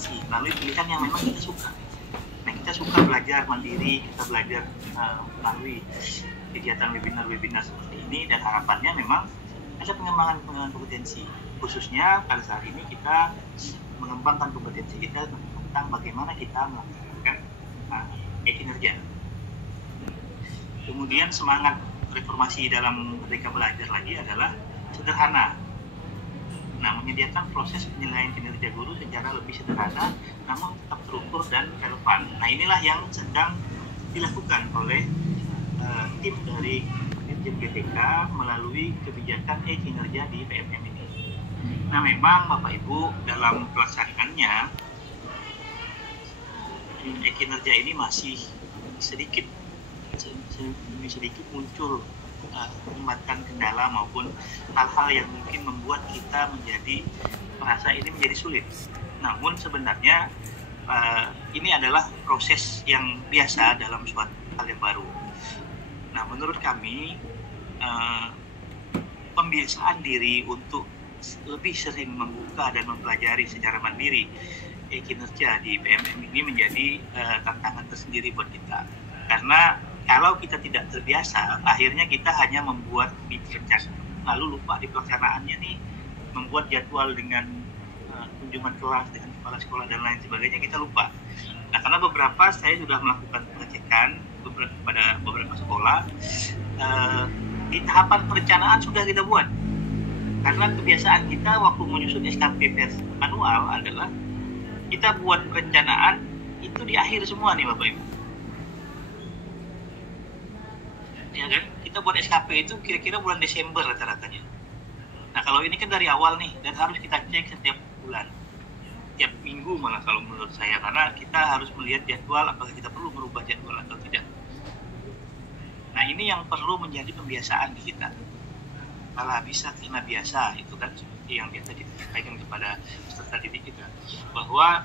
kompetensi melalui pilihan yang memang kita suka. Nah, kita suka belajar mandiri, kita belajar melalui kegiatan webinar seperti ini, dan harapannya memang ada pengembangan kompetensi. Khususnya pada saat ini kita mengembangkan kompetensi kita tentang bagaimana kita melakukan e-kinerja. Kemudian semangat reformasi dalam Merdeka Belajar lagi adalah sederhana. Nah, menyediakan proses penilaian kinerja guru secara lebih sederhana, namun tetap terukur dan relevan. Nah, inilah yang sedang dilakukan oleh tim dari Dirjen GTK melalui kebijakan e-kinerja di PMM ini. Nah, memang Bapak Ibu dalam pelaksanaannya e-kinerja ini masih sedikit muncul menyebabkan kendala maupun hal-hal yang mungkin membuat kita merasa ini menjadi sulit. Namun sebenarnya ini adalah proses yang biasa dalam suatu hal yang baru. Nah, menurut kami pembiasaan diri untuk lebih sering membuka dan mempelajari secara mandiri kinerja di PMM ini menjadi tantangan tersendiri buat kita. Karena kalau kita tidak terbiasa, akhirnya kita hanya membuat di rencana, lalu lupa di pelaksanaannya nih, membuat jadwal dengan kunjungan kelas dengan kepala sekolah dan lain sebagainya, kita lupa. Nah, karena saya sudah melakukan pengecekan pada beberapa sekolah, di tahapan perencanaan sudah kita buat. Karena kebiasaan kita waktu menyusun SKP versi manual adalah kita buat perencanaan itu di akhir semua nih Bapak Ibu. Ya kan? Kita buat SKP itu kira-kira bulan Desember rata-ratanya. Nah, kalau ini kan dari awal nih, dan harus kita cek setiap bulan, tiap minggu malah kalau menurut saya, karena kita harus melihat jadwal apakah kita perlu merubah jadwal atau tidak. Nah, ini yang perlu menjadi pembiasaan di kita. Kalau bisa terima biasa, itu kan seperti yang biasa disampaikan kepada peserta didik kita, bahwa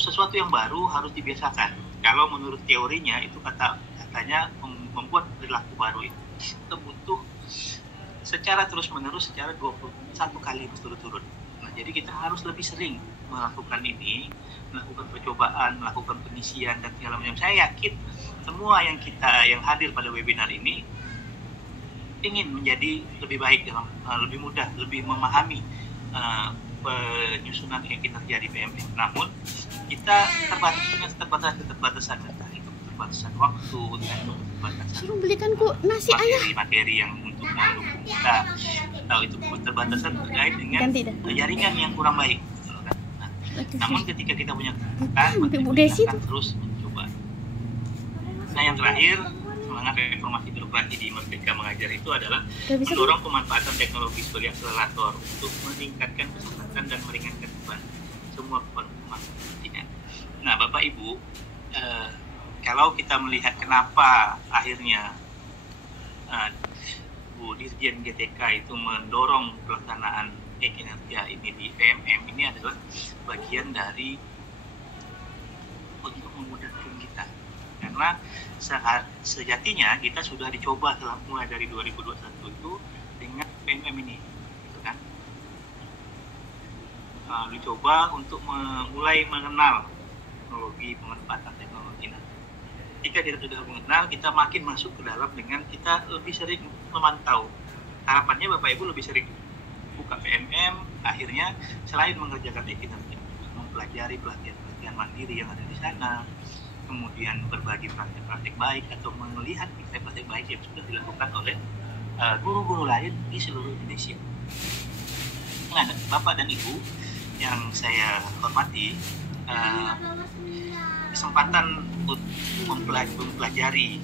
sesuatu yang baru harus dibiasakan. Kalau menurut teorinya itu katanya membuat perilaku baru itu butuh secara terus-menerus, secara 21 kali berturut-turut. Nah, jadi kita harus lebih sering melakukan ini, melakukan percobaan, melakukan pengisian dan segala macam. Saya yakin semua yang hadir pada webinar ini ingin menjadi lebih baik, lebih mudah, lebih memahami penyusunan kinerja di PMM. Namun kita punya keterbatasan keterbatasan waktu, suruh belikan ku nasi ayah, materi yang untuk mendukung kita, atau itu keterbatasan terkait dengan jaringan yang kurang baik. Nah, namun ketika kita punya kesempatan, kita akan terus mencoba. Nah, yang terakhir, semangat reformasi birokrasi di Merdeka Mengajar itu adalah mendorong pemanfaatan teknologi sebagai akselerator untuk meningkatkan kesempatan dan meringankan beban semua kelompok. Nah, Bapak Ibu, kalau kita melihat kenapa akhirnya Bu Dirjen GTK itu mendorong pelaksanaan e-kinerja ini di PMM, ini adalah bagian dari untuk memudahkan kita. Karena sejatinya kita sudah dicoba mulai dari 2021 itu dengan PMM ini, gitu kan? Dicoba untuk mulai mengenal teknologi, pemanfaatan teknologi. Nah, jika kita sudah mengenal, kita makin masuk ke dalam dengan kita lebih sering memantau. Harapannya Bapak Ibu lebih sering buka PMM, akhirnya selain mengerjakan e-kinerja, mempelajari pelatihan mandiri yang ada di sana, kemudian berbagi praktek-praktek baik atau melihat praktek-praktek baik yang sudah dilakukan oleh guru-guru lain di seluruh Indonesia. Nah, Bapak dan Ibu yang saya hormati, kesempatan untuk mempelajari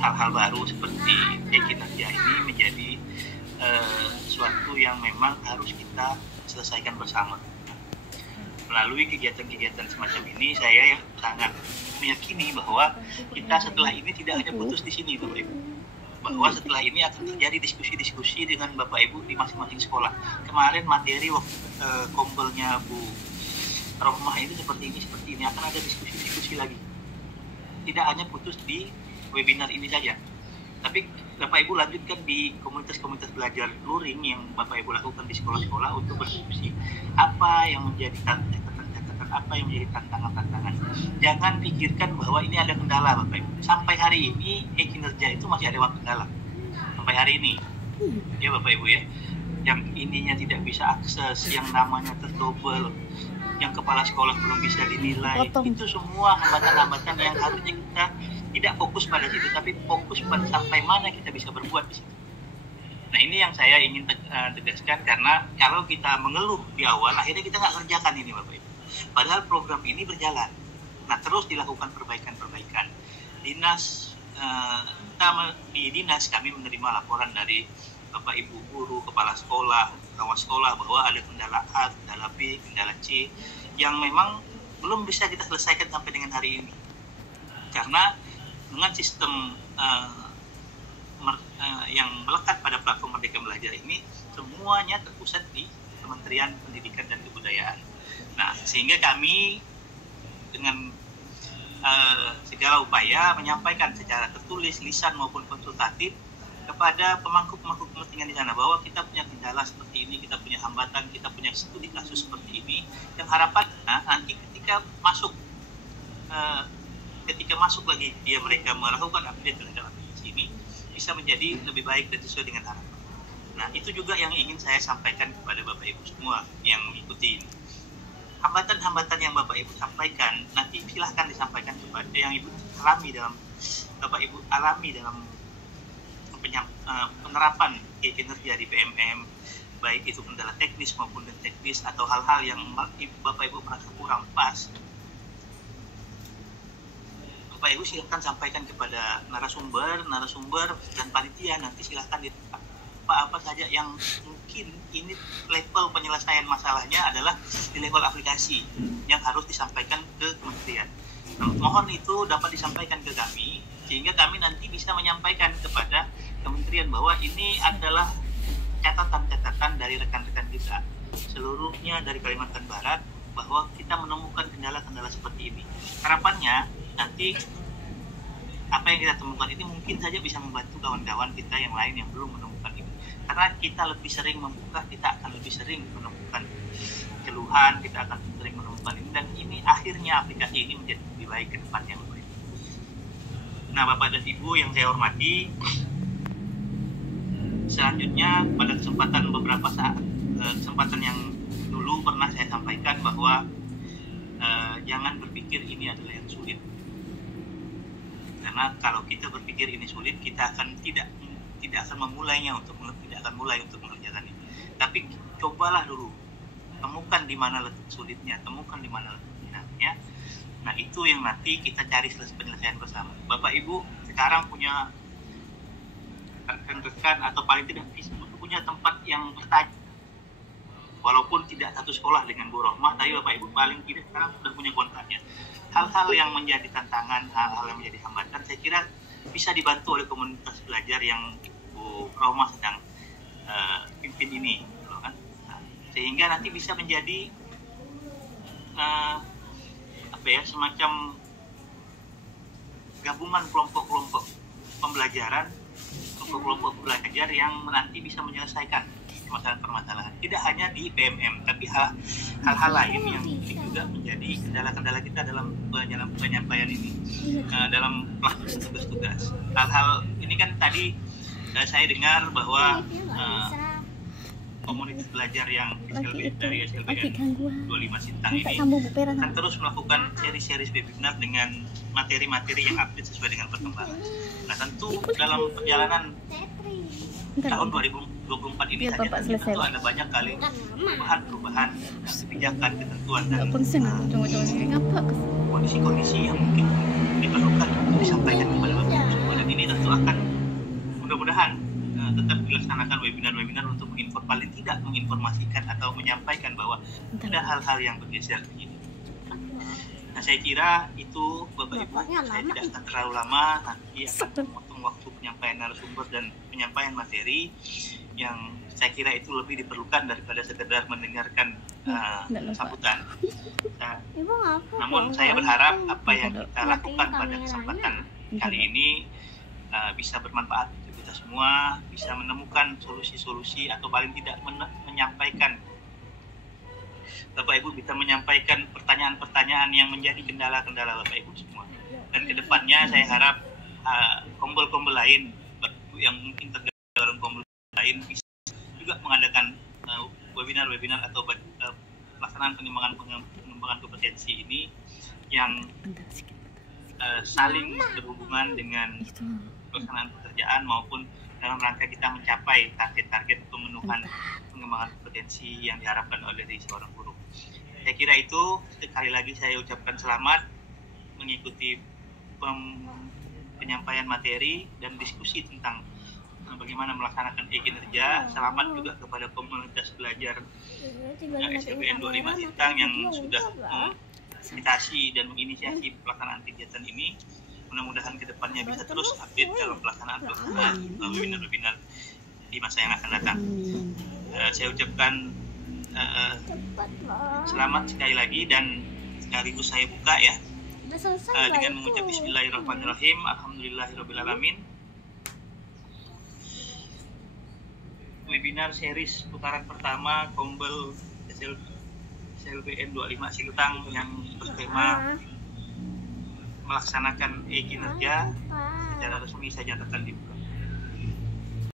hal-hal baru seperti e-kinerja ini menjadi sesuatu yang memang harus kita selesaikan bersama. Melalui kegiatan-kegiatan semacam ini, saya sangat meyakini bahwa kita setelah ini tidak hanya putus di sini, Bapak Ibu. Bahwa setelah ini akan terjadi diskusi-diskusi dengan Bapak Ibu di masing-masing sekolah. Kemarin materi waktu kombelnya Bu Rohmah itu seperti ini, akan ada diskusi-diskusi lagi. Tidak hanya putus di webinar ini saja, tapi Bapak Ibu lanjutkan di komunitas-komunitas belajar luring yang Bapak Ibu lakukan di sekolah-sekolah untuk berdiskusi apa yang menjadi catatan menemukan apa yang menjadi tantangan-tantangan. Jangan pikirkan bahwa ini ada kendala, Bapak Ibu. Sampai hari ini kinerja itu masih ada kendala. Sampai hari ini, ya Bapak Ibu ya, yang ininya tidak bisa akses, yang namanya terdouble, yang kepala sekolah belum bisa dinilai, itu semua hambatan-hambatan yang harusnya kita tidak fokus pada situ, tapi fokus pada sampai mana kita bisa berbuat di situ. Nah ini yang saya ingin tegaskan, karena kalau kita mengeluh di awal, akhirnya kita nggak kerjakan ini Bapak Ibu. Padahal program ini berjalan. Nah terus dilakukan perbaikan-perbaikan. Di dinas kami menerima laporan dari Bapak Ibu guru, kepala sekolah, kawan sekolah bahwa ada kendala A, kendala B, kendala C yang memang belum bisa kita selesaikan sampai dengan hari ini. Karena dengan sistem yang melekat pada platform Merdeka Belajar ini semuanya terpusat di Kementerian Pendidikan dan Kebudayaan. Nah, sehingga kami dengan segala upaya menyampaikan secara tertulis, lisan maupun konsultatif kepada pemangku-pemangku kepentingan di sana bahwa kita punya kendala seperti ini, kita punya hambatan, kita punya studi kasus seperti ini, yang harapannya nanti ketika masuk lagi mereka melakukan update terhadap aplikasi ini bisa menjadi lebih baik dan sesuai dengan harapan. Nah itu juga yang ingin saya sampaikan kepada Bapak Ibu semua yang mengikuti ini. Hambatan-hambatan yang Bapak Ibu sampaikan nanti silahkan disampaikan kepada yang Ibu alami Bapak Ibu alami dalam penerapan kinerja di PMM, baik itu kendala teknis maupun non teknis atau hal-hal yang Bapak Ibu merasa kurang pas. Bapak Ibu silahkan sampaikan kepada narasumber dan panitia, nanti silahkan apa saja yang mungkin ini level penyelesaian masalahnya adalah di level aplikasi yang harus disampaikan ke kementerian. Nah, mohon itu dapat disampaikan ke kami sehingga kami nanti bisa menyampaikan kepada kementerian bahwa ini adalah catatan-catatan dari rekan-rekan kita seluruhnya dari Kalimantan Barat bahwa kita menemukan kendala-kendala seperti ini. Harapannya nanti apa yang kita temukan ini mungkin saja bisa membantu kawan-kawan kita yang lain yang belum menemukan ini. Karena kita lebih sering membuka, kita akan lebih sering menemukan keluhan, kita akan sering menemukan ini, dan ini akhirnya aplikasi ini menjadi lebih baik ke depannya. Nah Bapak dan Ibu yang saya hormati, selanjutnya pada kesempatan yang dulu pernah saya sampaikan bahwa jangan berpikir ini adalah yang sulit, karena kalau kita berpikir ini sulit kita akan tidak akan memulainya untuk mengerjakan ini. Tapi cobalah dulu, temukan di mana letak sulitnya, temukan di mana letaknya ya. Nah itu yang nanti kita cari penyelesaian bersama. Bapak Ibu sekarang punya rekan-rekan atau paling tidak punya tempat yang bertanya, walaupun tidak satu sekolah dengan Bu Rohmah, tapi Bapak Ibu paling tidak sekarang sudah punya kontaknya. Hal-hal yang menjadi tantangan, hal-hal yang menjadi hambatan, saya kira bisa dibantu oleh komunitas belajar yang Bu Rohmah sedang pimpin ini, kan? Nah, sehingga nanti bisa menjadi semacam gabungan kelompok-kelompok pembelajaran, kelompok-kelompok belajar yang nanti bisa menyelesaikan permasalahan-permasalahan. Tidak hanya di PMM, tapi hal-hal lain yang juga menjadi kendala-kendala kita dalam penyampaian ini, dalam pelaksanaan tugas-tugas. Hal-hal ini kan tadi saya dengar bahwa komunitas belajar yang dari SLBN 25 Sintang ini akan terus melakukan seri-seri webinar dengan materi-materi yang update sesuai dengan perkembangan. Nah tentu dalam perjalanan tahun 2024 ini saja tentu ada banyak kali perubahan kebijakan, ketentuan dan kondisi-kondisi yang mungkin diperlukan untuk disampaikan kepada Bapak Ibu semua, dan ini tentu akan mudah-mudahan tetap dilaksanakan webinar-webinar untuk paling tidak menginformasikan atau menyampaikan bahwa ada hal-hal yang bergeser begini. Nah saya kira itu Bapak Ibu, saya tidak akan terlalu lama, nanti akan memotong waktu penyampaian narasumber dan penyampaian materi yang saya kira itu lebih diperlukan daripada sekedar mendengarkan sambutan. Nah, namun saya berharap apa yang kita lakukan pada kesempatan kali ini bisa bermanfaat untuk kita semua, bisa menemukan solusi-solusi atau paling tidak menyampaikan, Bapak Ibu bisa menyampaikan pertanyaan pertanyaan-pertanyaan yang menjadi kendala-kendala Bapak Ibu semua. Dan kedepannya saya harap kombel-kombel lain yang mungkin tergabung kombel lain bisa juga mengadakan webinar-webinar atau pelaksanaan pengembangan kompetensi ini yang saling berhubungan dengan pelaksanaan pekerjaan maupun dalam rangka kita mencapai target-target pemenuhan pengembangan kompetensi yang diharapkan oleh seorang guru. Saya kira itu. Sekali lagi saya ucapkan selamat mengikuti penyampaian materi dan diskusi tentang bagaimana melaksanakan e-kinerja. Selamat juga kepada komunitas belajar SLBN 25 Sintang yang sudah memfasilitasi dan menginisiasi pelaksanaan kegiatan ini. Mudah-mudahan kedepannya bisa terus update dalam pelaksanaan webinar-webinar di masa yang akan datang. Saya ucapkan selamat sekali lagi, dan sekaligus saya buka ya dengan mengucap Bismillahirrahmanirrahim, Alhamdulillahirrahmanirrahim. Webinar series putaran pertama Kombel SLBN 25 Sintang yang bertema melaksanakan e-kinerja secara resmi saya nyatakan dibuka.